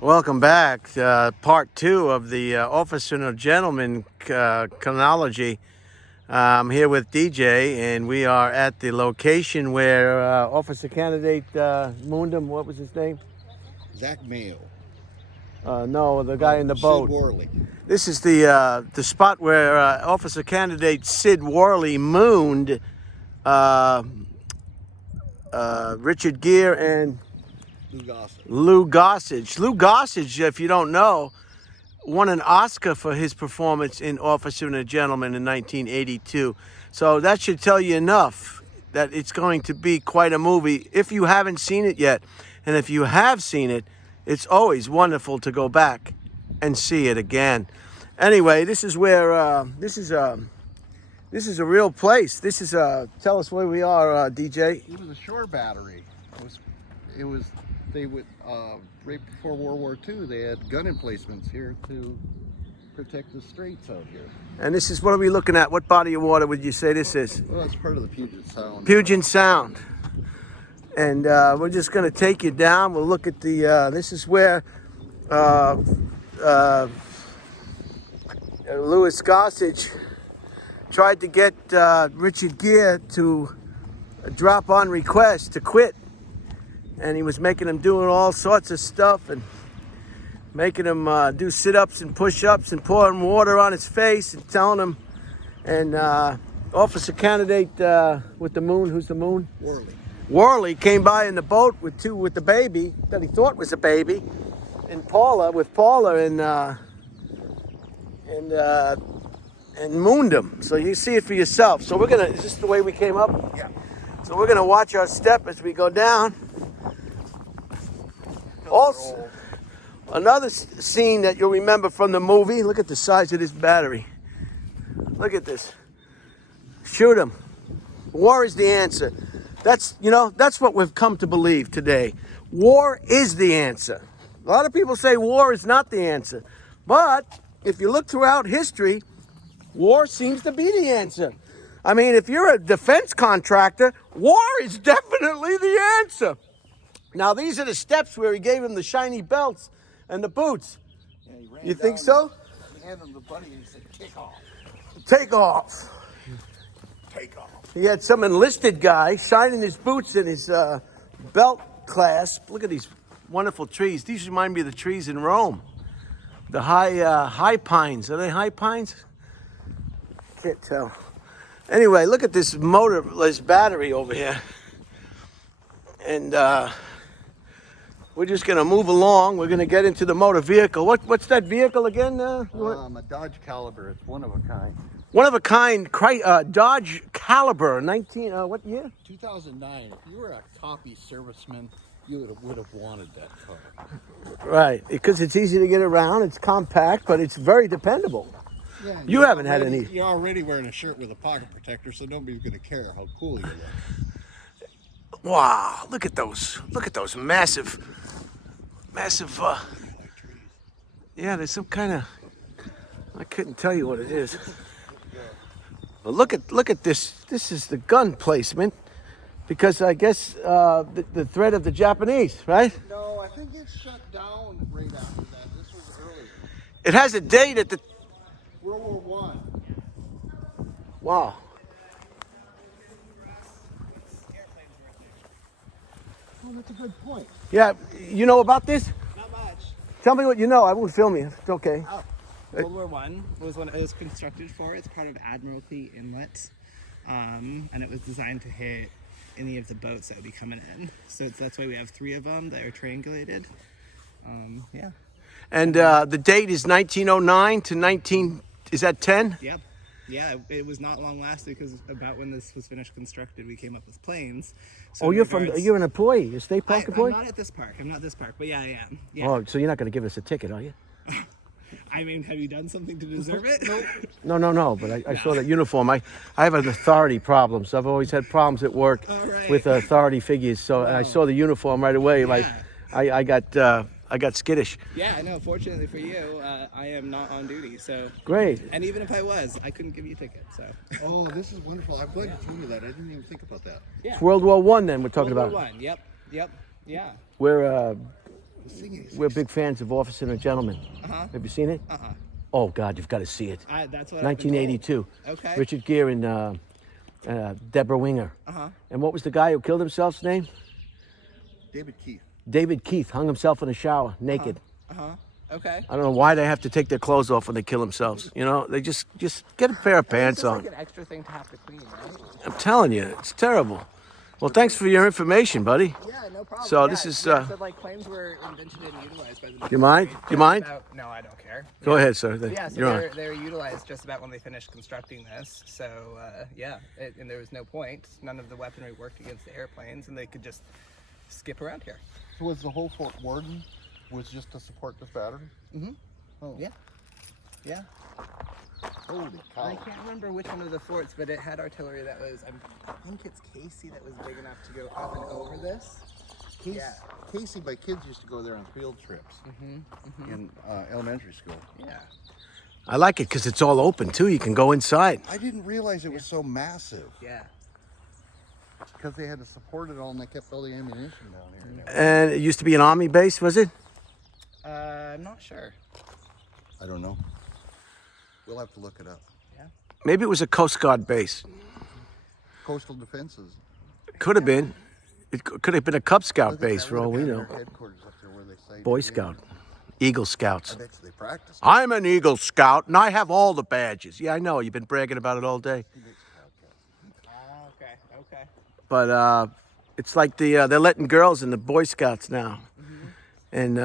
Welcome back. Part two of the Officer and a Gentleman chronology. I'm here with DJ, and we are at the location where Officer Candidate Moondham, what was his name? Zach Mayo. No, the guy in the boat. Sid Worley. This is the spot where Officer Candidate Sid Worley mooned Richard Gere and Lou Gossett. Lou Gossage. Lou Gossage, if you don't know, won an Oscar for his performance in Officer and a Gentleman in 1982. So that should tell you enough that it's going to be quite a movie if you haven't seen it yet. And if you have seen it, it's always wonderful to go back and see it again. Anyway, this is where this is a real place. This is tell us where we are, DJ. It was a shore battery. It was they would right before World War II. They had gun emplacements here to protect the straits out here. And this is, what are we looking at? What body of water would you say this is? Well, it's part of the Puget Sound. Puget Sound. And we're just going to take you down. We'll look at the, this is where Louis Gossage tried to get Richard Gere to drop on request to quit. And he was making him doing all sorts of stuff and making him do sit-ups and push-ups and pouring water on his face and telling him. And Officer Candidate with the moon, who's the moon? Worley came by in the boat with the baby that he thought was a baby, and Paula and mooned him. So you see it for yourself. So we're gonna. Is this the way we came up? Yeah. So we're gonna watch our step as we go down. Also, another scene that you'll remember from the movie. Look at the size of this battery. Look at this. Shoot him. War is the answer. That's what we've come to believe today. War is the answer. A lot of people say war is not the answer. But if you look throughout history, war seems to be the answer. I mean, if you're a defense contractor, war is definitely the answer. Now, these are the steps where he gave him the shiny belts and the boots. Yeah, he ran You down think so? He handed him the buddy and he said, "Take off." Take off. Take off. He had some enlisted guy shining his boots in his belt clasp. Look at these wonderful trees. These remind me of the trees in Rome. The high pines. Are they high pines? Can't tell. Anyway, look at this battery over here. And we're just going to move along. We're going to get into the motor vehicle. What's that vehicle again? A Dodge Caliber. It's one of a kind. One of a kind Dodge Caliber, what year? 2009. If you were a copy serviceman, you would have wanted that car. Right, because it's easy to get around. It's compact, but it's very dependable. Yeah, you haven't had any. You're already wearing a shirt with a pocket protector, so nobody's going to care how cool you look. Wow, look at those. Look at those massive. Yeah, there's some kind of. I couldn't tell you what it is. But look at this. This is the gun placement, because I guess the threat of the Japanese, right? No, I think it shut down right after that. This was earlier. It has a date at the. World War I. Wow. Oh, that's a good point. Yeah, you know about this? Not much. Tell me what you know. I won't film you. It's okay. Oh. World War I was when it was constructed for. It's part of Admiralty Inlet, and it was designed to hit any of the boats that would be coming in. So that's why we have 3 of them that are triangulated. Yeah. And the date is 1909 to 19. Is that 10? Yep. Yeah, it was not long lasting, because about when this was finished constructed, we came up with planes. So you're an employee, a state park employee? I'm not at this park. I'm not this park, but yeah, I am. Yeah. Oh, so you're not going to give us a ticket, are you? I mean, have you done something to deserve it? No. But I saw that uniform. I have an authority problem, so I've always had problems at work with authority figures. So I saw the uniform right away. Like I got skittish. Yeah, I know. Fortunately for you, I am not on duty, so. Great. And even if I was, I couldn't give you a ticket, so. Oh, this is wonderful. I'm glad you told me that. I didn't even think about that. Yeah. It's World War I then we're talking World about. War I. Yep. Yeah. Where The thing is, we're big fans of Officer and a Gentleman. Have you seen it? Oh God, you've got to see it. That's what 1982. Okay. Richard Gere and Deborah Winger. And what was the guy who killed himself's name? David Keith. David Keith hung himself in a shower, naked. Okay. I don't know why they have to take their clothes off when they kill themselves. You know, they just get a pair of pants It's on. like an extra thing to have to clean, right? I'm telling you, it's terrible. Well, thanks for your information, buddy. Yeah, no problem. So yeah, this is. so like claims were invented and utilized by the. Do you mind? Do you mind? No, I don't care. Go ahead, sir. Yeah, so You're on. they're utilized just about when they finished constructing this. So and there was no point. None of the weaponry worked against the airplanes, and they could just skip around here. So was the whole Fort Worden was just to support this battery? Oh. Yeah. Yeah. Holy cow. I can't remember which one of the forts, but it had artillery that was, I think it's Casey, that was big enough to go up and over this. Casey, my kids used to go there on field trips in elementary school. Yeah. I like it because it's all open too. You can go inside. I didn't realize it was so massive. Yeah. Because they had to support it all and they kept all the ammunition down here. And it used to be an army base, was it? I'm not sure. I don't know. We'll have to look it up. Yeah. Maybe it was a Coast Guard base. Coastal Defenses. Could have been. It could have been a Cub I Scout think base that for all would we have know. been their headquarters up there where they say Boy they- Scout, Eagle Scouts. I bet you they practiced. I'm an Eagle Scout and I have all the badges. Yeah, I know. You've been bragging about it all day. Okay. But it's like they're letting girls in the Boy Scouts now. And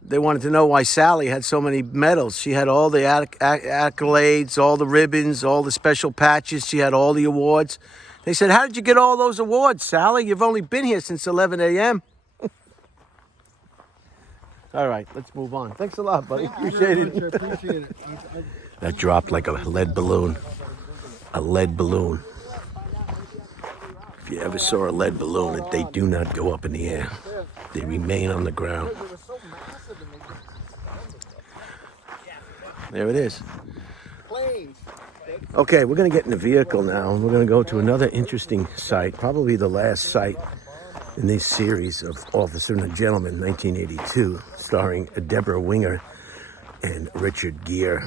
they wanted to know why Sally had so many medals. She had all the accolades, all the ribbons, all the special patches. She had all the awards. They said, how did you get all those awards, Sally? You've only been here since 11 a.m. All right, let's move on. Thanks a lot, buddy. Appreciate it. Appreciate it. That dropped like a lead balloon. A lead balloon. If you ever saw a lead balloon, they do not go up in the air. They remain on the ground. There it is. Okay, we're going to get in the vehicle now, and we're going to go to another interesting site, probably the last site in this series of Officer and a Gentleman, 1982, starring Deborah Winger and Richard Gere.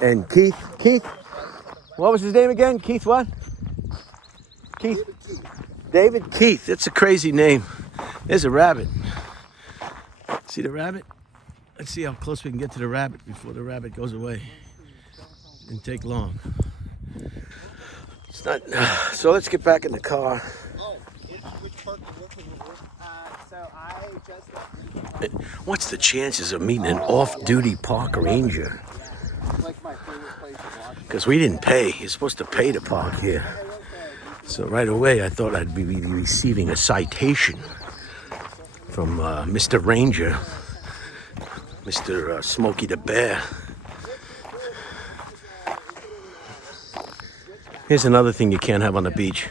And Keith, what was his name again? Keith what? Keith? David Keith. That's a crazy name. There's a rabbit. See the rabbit? Let's see how close we can get to the rabbit before the rabbit goes away. Didn't take long. It's not. So let's get back in the car. So I just. What's the chances of meeting an off-duty park ranger? Like my favorite place in Washington. Because we didn't pay. You're supposed to pay to park here. So right away, I thought I'd be receiving a citation from Mr. Ranger, Mr. Smokey the Bear. Here's another thing you can't have on the beach.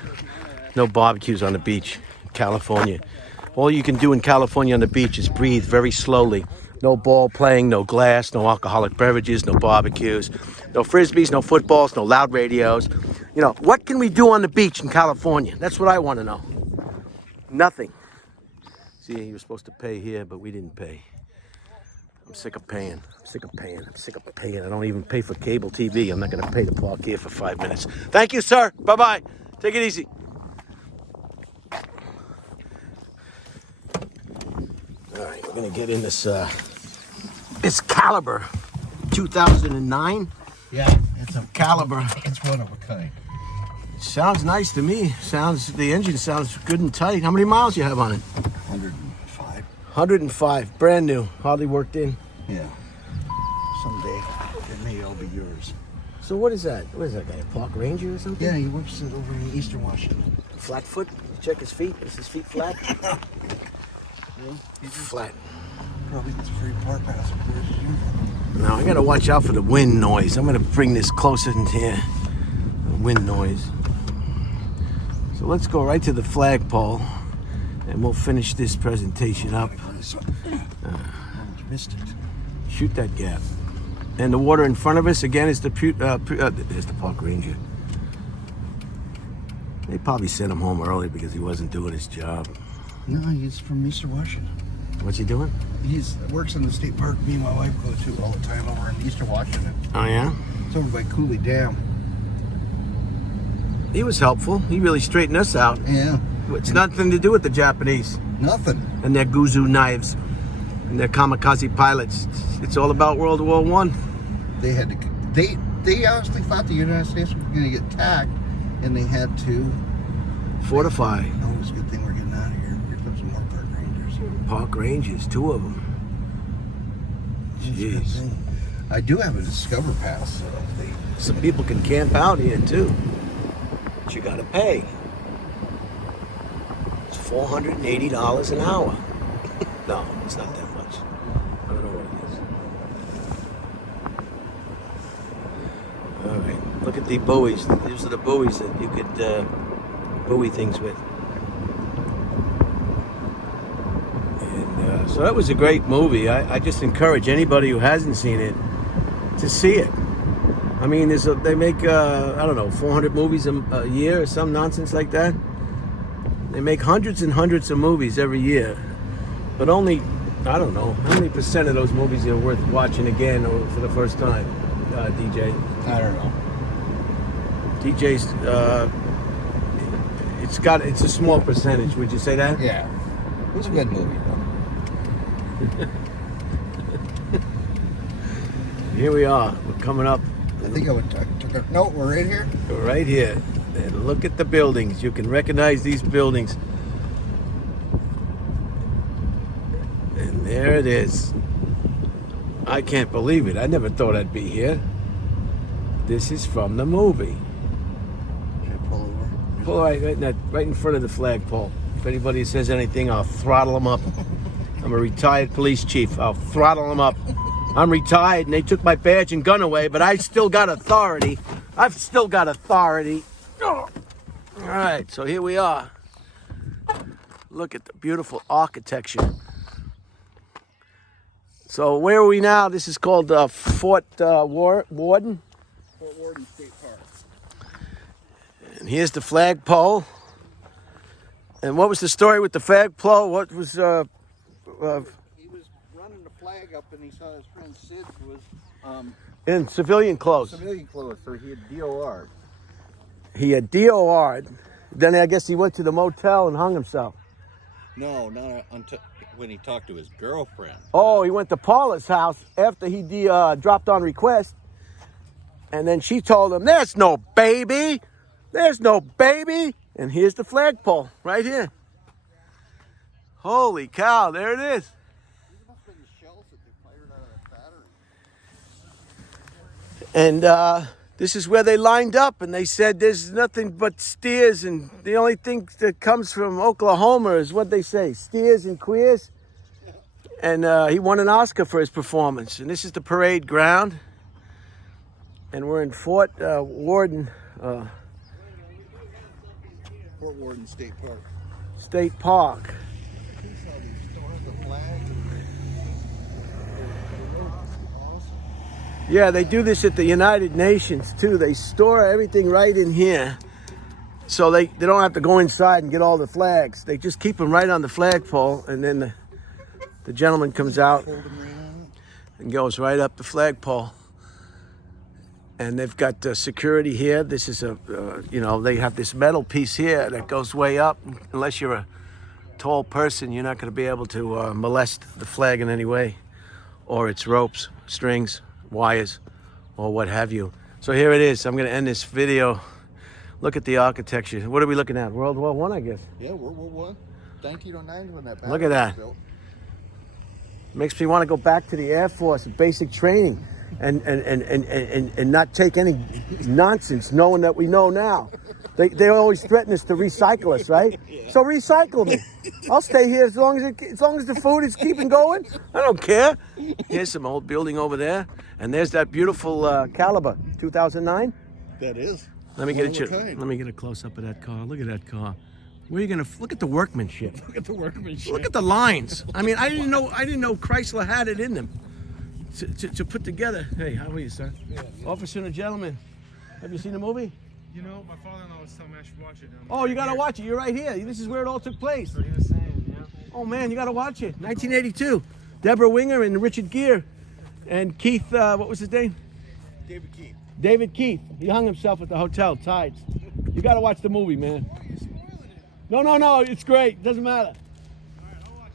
No barbecues on the beach in California. All you can do in California on the beach is breathe very slowly. No ball playing, no glass, no alcoholic beverages, no barbecues, no frisbees, no footballs, no loud radios. You know, what can we do on the beach in California? That's what I want to know. Nothing. See, you were supposed to pay here, but we didn't pay. I'm sick of paying. I don't even pay for cable TV. I'm not going to pay to park here for 5 minutes. Thank you, sir. Bye-bye. Take it easy. All right, we're going to get in this Caliber 2009. Yeah, it's a Caliber. It's one of a kind. Sounds nice to me. The engine sounds good and tight. How many miles you have on it? 105. 105, brand new, hardly worked in. Yeah. Someday it may all be yours. So what is that? What is that guy, a park ranger or something? Yeah, he works over in Eastern Washington. Flatfoot? Check his feet. Is his feet flat? Flat. Probably gets free park pass. Now I gotta watch out for the wind noise. I'm gonna bring this closer in here. The wind noise. So let's go right to the flagpole and we'll finish this presentation up. Missed it. Shoot that gap. And the water in front of us again is there's the park ranger. They probably sent him home early because he wasn't doing his job. No, he's from Eastern Washington. What's he doing? He works in the state park. Me and my wife go to all the time over in Eastern Washington. Oh, yeah? It's over by Cooley Dam. He was helpful. He really straightened us out. Yeah. It's nothing to do with the Japanese Nothing. and their Guzu knives and their kamikaze pilots. It's all about World War One. They had to. They honestly thought the United States was going to get attacked, and they had to Fortify. Oh, it's a good thing we're getting out of here. Here comes some more park rangers. Park rangers, 2 of them. It's a good Jeez. thing. I do have a Discover Pass. So Some people can camp out here too. But you gotta pay. It's $480 an hour. No, it's not that much. I don't know what it is. All right, look at the buoys. These are the buoys that you could buoy things with. And so that was a great movie. I just encourage anybody who hasn't seen it to see it. I mean, they make, I don't know, 400 movies a year or some nonsense like that. They make hundreds and hundreds of movies every year. But only, I don't know, how many percent of those movies are worth watching again or for the first time, DJ? I don't know. DJ's, it's a small percentage, would you say that? Yeah. It was a good movie, though. Here we are, we're coming up. I think I took a note. We're right here. Right here. And look at the buildings. You can recognize these buildings. And there it is. I can't believe it. I never thought I'd be here. This is from the movie. Should I pull over? Pull right in front of the flagpole. If anybody says anything, I'll throttle them up. I'm a retired police chief. I'll throttle them up. I'm retired and they took my badge and gun away, but I still got authority. I've still got authority. All right, so here we are. Look at the beautiful architecture. So where are we now? This is called Fort Worden. Fort Worden State Park. And here's the flagpole. And what was the story with the flagpole? What was... He was running the flag up, and he saw his friend Sid was in civilian clothes. civilian clothes, so he had DOR'd. He had DOR'd. Then I guess he went to the motel and hung himself. No, not until when he talked to his girlfriend. Oh, he went to Paula's house after he dropped on request. And then she told him, there's no baby. There's no baby. And here's the flagpole right here. Holy cow, there it is. These must have been the shells that they fired out of that battery. And this is where they lined up, and they said there's nothing but steers, and the only thing that comes from Oklahoma is what they say, steers and queers. And he won an Oscar for his performance. And this is the parade ground. And we're in Fort Worden Fort Worden State Park. State Park. This is how they store the flag. Awesome. Yeah, they do this at the United Nations too. They store everything right in here. So they don't have to go inside and get all the flags. They just keep them right on the flagpole, and then the gentleman comes out Fold them right on and goes right up the flagpole. And they've got security here. This is they have this metal piece here that goes way up. Unless you're a tall person, you're not going to be able to molest the flag in any way, or its ropes, strings, wires, or what have you. So here it is. I'm going to end this video. Look at the architecture. What are we looking at? World War I, guess. Yeah, World War I. 1909 when that Look at that. was built. Makes me want to go back to the Air Force, basic training, and not take any nonsense, knowing that we know now. They always threaten us to recycle us, right? Yeah. So recycle me. I'll stay here as long as the food is keeping going. I don't care. Here's some old building over there, and there's that beautiful Caliber 2009. That is. Let me get a close up of that car. Look at that car. Where are you gonna look at the workmanship? Look at the workmanship. Look at the lines. I mean, I didn't know Chrysler had it in them to put together. Hey, how are you, sir? Yeah. Officer and a gentleman. Have you seen the movie? You know, my father-in-law was telling me I should watch it. Oh, you gotta watch it. You're right here. This is where it all took place. So he was saying, yeah. Oh man, you got to watch it. 1982. Deborah Winger and Richard Gere, and Keith. What was his name? David Keith. David Keith. He hung himself at the hotel. Tides. You got to watch the movie, man. Oh, you're spoiling it. No. It's great. Doesn't matter. All right, I'll watch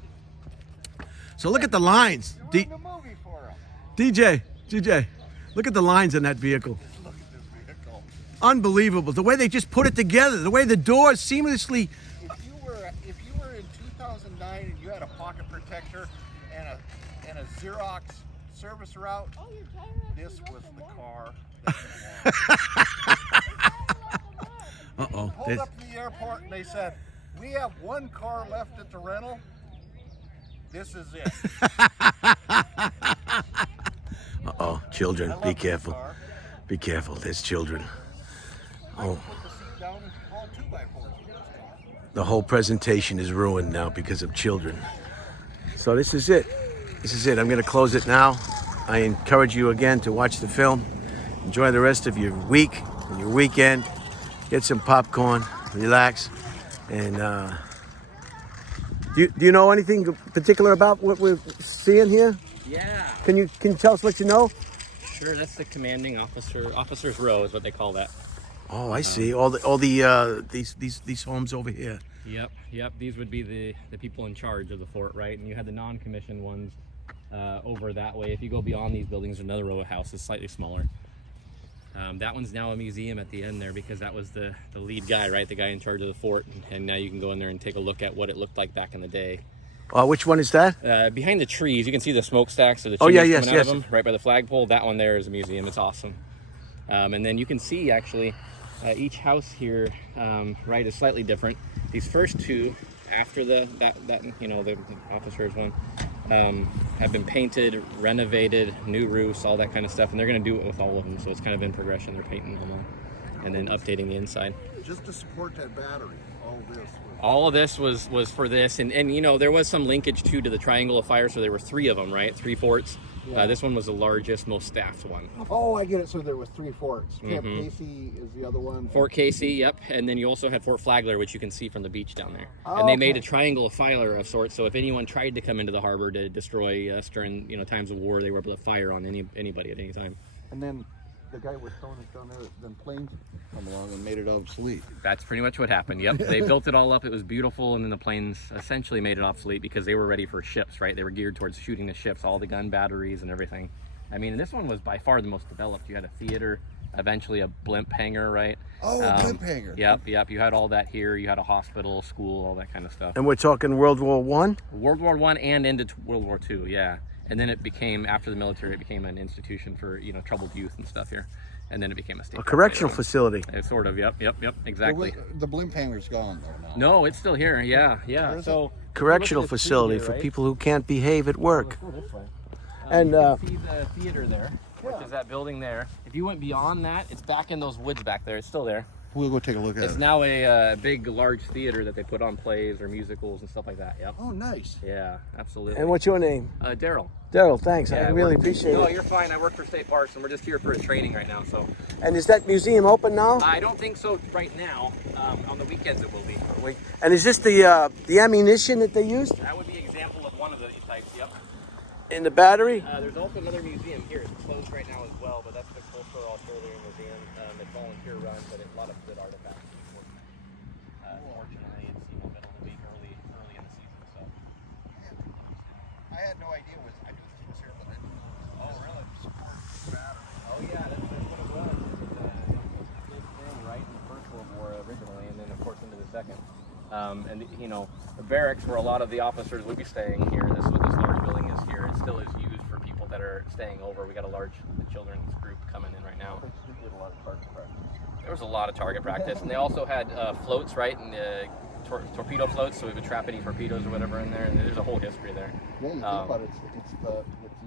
it. So look at the lines. You're in the movie for him. DJ, look at the lines in that vehicle. Just look at this vehicle. Unbelievable. The way they just put it together. The way the doors seamlessly. If you were in 2009 and you had a pocket protector and a Xerox service route, this was the car that you wanted. Uh-oh. Pulled up to the airport and they said, "We have one car left at the rental. This is it." Uh-oh. Children, I love be this careful. car. Be careful. There's children. I Oh. put the seat down and haul 2x4s with this car. The whole presentation is ruined now because of children. So this is it. I'm going to close it now. I encourage you again to watch the film. Enjoy the rest of your week and your weekend. Get some popcorn, relax, and do you know anything particular about what we're seeing here? Yeah, Can you tell us what you know? sure. That's the commanding officer's row is what they call that. Oh, I see. All the these homes over here. Yep. These would be the people in charge of the fort, right? And you had the non-commissioned ones over that way. If you go beyond these buildings, there's another row of houses, slightly smaller. That one's now a museum at the end there because that was the lead guy, right? The guy in charge of the fort. And now you can go in there and take a look at what it looked like back in the day. Which one is that? Behind the trees, you can see the smokestacks of the Oh, chimneys yeah, yes, coming out yes. of them, right by the flagpole. That one there is a museum. It's awesome. And then you can see actually each house here, right, is slightly different. These first two, after the officers one, have been painted, renovated, new roofs, all that kind of stuff, and they're going to do it with all of them. So it's kind of in progression. They're painting them all, and then updating the inside. Just to support that battery, All of this was for this, and you know there was some linkage too to the Triangle of Fire, so there were 3 of them, right? 3 forts. Yeah. This one was the largest, most staffed one. Oh, I get it. So there was 3 forts. Camp Mhm. Casey is the other one. Fort Casey, yep, and then you also had Fort Flagler, which you can see from the beach down there. Oh, and they made okay. a Triangle of Fire of sorts, so if anyone tried to come into the harbor to destroy us during times of war, they were able to fire on anybody at any time. And then the guy was throwing it down there, then planes come along and made it obsolete. That's pretty much what happened. Yep, they built it all up. It was beautiful, and then the planes essentially made it obsolete because they were ready for ships, right? They were geared towards shooting the ships, all the gun batteries and everything. I mean, and this one was by far the most developed. You had a theater, eventually a blimp hangar, right? Oh, blimp hangar. Yep. You had all that here. You had a hospital, school, all that kind of stuff. And we're talking World War I? World War I and into World War II, yeah. And then it became, after the military, it became an institution for, troubled youth and stuff here. And then it became a state. A correctional facility. Sort of, yep, exactly. The blimp hangar's gone though now. No, it's still here, yeah. Where is So Correctional look at this tree facility here, for right? people who can't behave at work. Let's go this way. And, you can see the theater there, which is that building there. If you went beyond that, it's back in those woods back there. It's still there. We'll go take a look at It's it. now a big, large theater that they put on plays or musicals and stuff like that. Yep. Oh, nice. Yeah, absolutely. And what's your name? Daryl. Daryl, thanks. Yeah, I really work- appreciate No, it. you're fine. I work for State Parks, and we're just here for a training right now. So And is that museum open now? I don't think so right now. On the weekends it will be. And is this the ammunition that they used That would be an example of one of the types. Yep. in the battery? There's also another museum here. It's closed right now as well, but that's the Cultural Auxiliary Museum. It's volunteer run, but a lot of good artifacts. Fortunately, it's middle of the week, early in the season. So. I had no idea I knew this was here, but I didn't know it was really? support the battery. Oh yeah, that's what it was. It was a big thing, right, in the First World War originally, and then of course into the Second. And the barracks where a lot of the officers would be staying here. This is what this large building is here. It still is used for people that are staying over. We got a large children's group coming in right now. Did a lot of target practice. There was a lot of target practice, and they also had floats, right, and torpedo floats, so we would trap any torpedoes or whatever in there. And there's a whole history there. Yeah, you think about it, it's the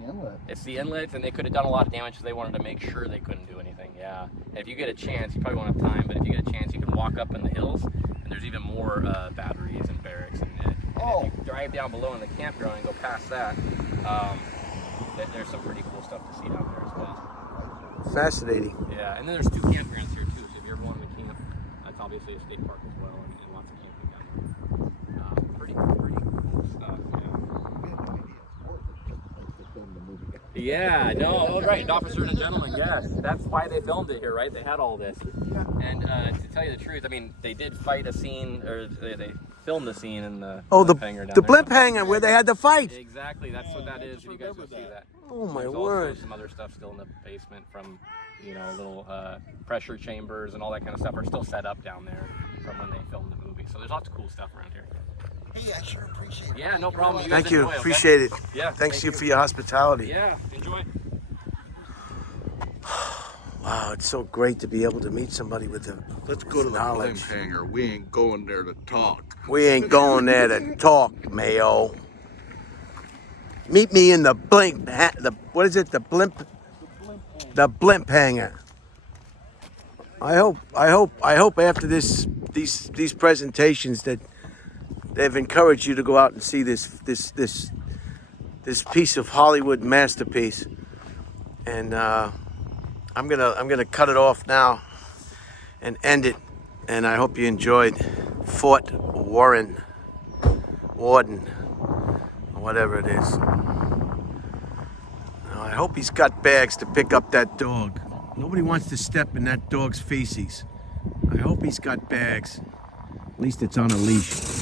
inlet. It's the inlet, and they could have done a lot of damage, so they wanted to make sure they couldn't do anything. Yeah. And if you get a chance, you probably won't have time, but if you get a chance, you can walk up in the hills, and there's even more batteries and barracks. And if you drive down below in the campground and go past that, there's some pretty cool stuff to see down there as well. Fascinating. Yeah, and then there's 2 campgrounds here too. So if you ever want to camp, that's obviously a state park as well, and lots of camping down there. Pretty cool. stuff. Yeah, no, oh, right, Officer and Gentleman, yes. That's why they filmed it here, right? They had all this. And to tell you the truth, I mean, they did fight a scene, or they filmed the scene in the blimp hangar down the there. blimp hangar where they had the fight. Exactly, that's what that is, if you guys will see that. Oh my There's word. also some other stuff still in the basement from, you know, little pressure chambers and all that kind of stuff are still set up down there from when they filmed the movie. So there's lots of cool stuff around here. Hey, I sure appreciate it. Yeah, no problem. You guys Thank you. enjoy, okay? Appreciate it. Yeah. Thanks you for your hospitality. Yeah, enjoy. Wow, it's so great to be able to meet somebody with the Let's go to the knowledge. blimp hangar. We ain't going there to talk. We ain't going there to talk, Mayo. Meet me in the what is it? The blimp hangar. I hope after these presentations that they've encouraged you to go out and see this piece of Hollywood masterpiece. And I'm gonna cut it off now and end it. And I hope you enjoyed Fort Worden, whatever it is. Now, I hope he's got bags to pick up that dog. Nobody wants to step in that dog's feces. I hope he's got bags. At least it's on a leash.